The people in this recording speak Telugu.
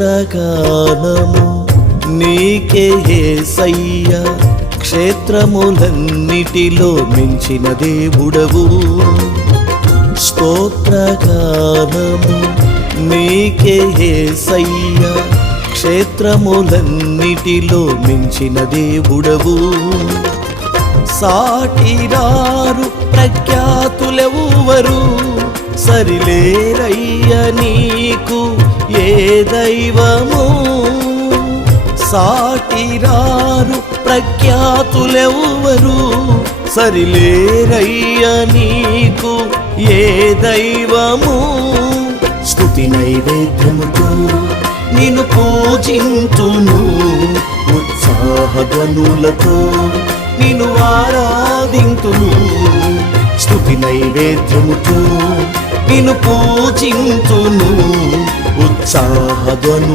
ప్రగానము నీకే యేసయ్యా, క్షేత్రములన్నిటిలో మించిన దేవుడవు. స్తోత్రగానము నీకే యేసయ్యా, క్షేత్రములన్నిటిలో మించిన దేవుడవు. సాటిరారు ప్రఖ్యాతులెవ్వరు, సరిలేరయ్య నీకు ఏ దైవము. సాటిరారు ప్రఖ్యాతులెవ్వరు, సరిలేరయ్య నీకు ఏ దైవము. స్తుతి నైవేద్యముతో నిన్ను పూజింతును, ఉత్సాహగనులతో నిన్ను ఆరాధింతును. స్తుతి నైవేద్యముతో నిన్ను పూజింతును, ఉత్సాహగను